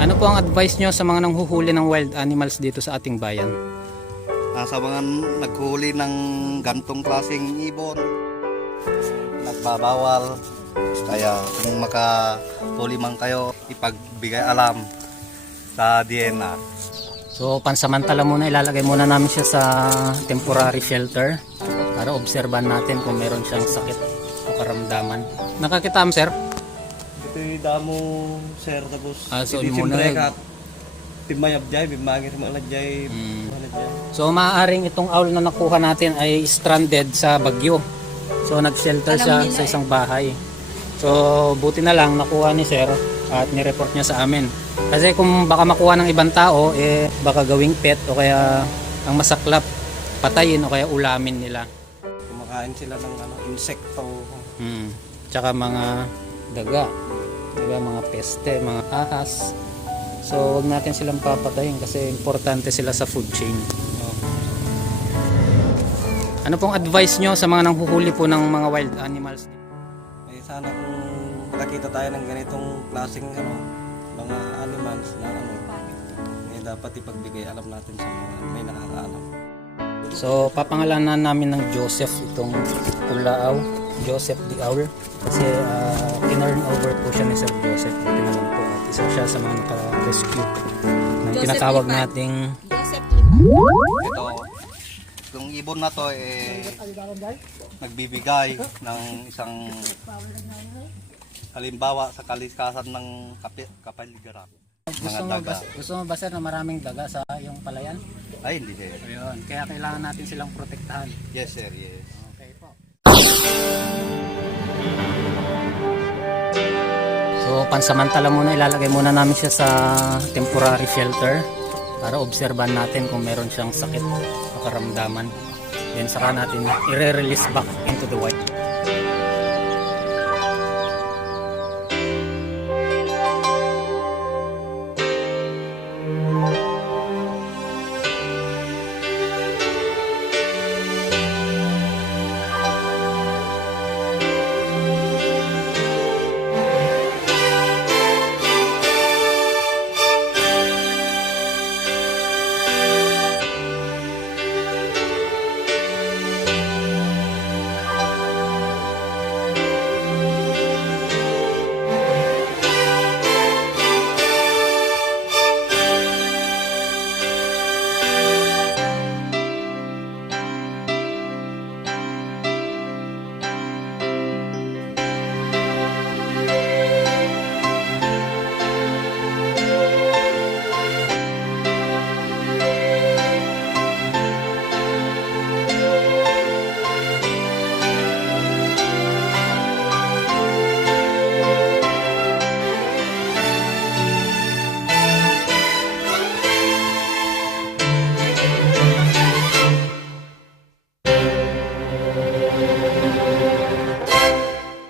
Ano po ang advice nyo sa mga nanghuhuli ng wild animals dito sa ating bayan? Ah, sa mga naghuli ng gantong klaseng ibon, nagbabawal. Kaya kung makahuli man kayo, ipagbigay alam sa DNR. So pansamantala muna ilalagay muna namin siya sa temporary shelter para obserban natin kung meron siyang sakit o karamdaman. Nakakitam sir? Ito yung damo, sir, tapos Ah, so hindi muna siyempre yun. ka- Timayab jay, mo alat jay, Mm. jay. So maaaring itong owl na nakuha natin ay stranded sa Bagyo. So nag-shelter siya sa isang bahay. So buti na lang nakuha ni sir at ni-report niya sa amin. Kasi kung baka makuha ng ibang tao, eh baka gawing pet o kaya ang masaklap, patayin o kaya ulamin nila. Kumakain sila ng ano, insekto. Hmm. Tsaka mga daga, diba? mga peste, mga ahas. So wag natin silang papatayin kasi importante sila sa food chain. Ano pong advice nyo sa mga nanghuhuli po ng mga wild animals? Eh, sana kung makakita tayo ng ganitong klaseng ano, mga animals na ano, eh, dapat ipagbigay alam natin sa mga may nakakaalam. So papangalanan namin ng Joseph itong Kulaaw, Joseph the Owl. Kasi uh, tinurn over po siya ni Sir Joseph. Buti na lang po at isa siya sa mga naka-rescue ng Joseph tinatawag Lipan. nating Joseph Lipan. Ito, itong ibon na to eh nagbibigay ng isang halimbawa sa kalikasan ng kapi, kapaligiran. gusto mo, daga. ba, gusto mo ba sir na maraming daga sa iyong palayan? Ay, hindi sir. Ayun, kaya kailangan natin silang protektahan. Yes sir, yes. Pansamantala muna ilalagay muna namin siya sa temporary shelter para obserban natin kung meron siyang sakit o karamdaman. Then saka natin i-release back into the wild.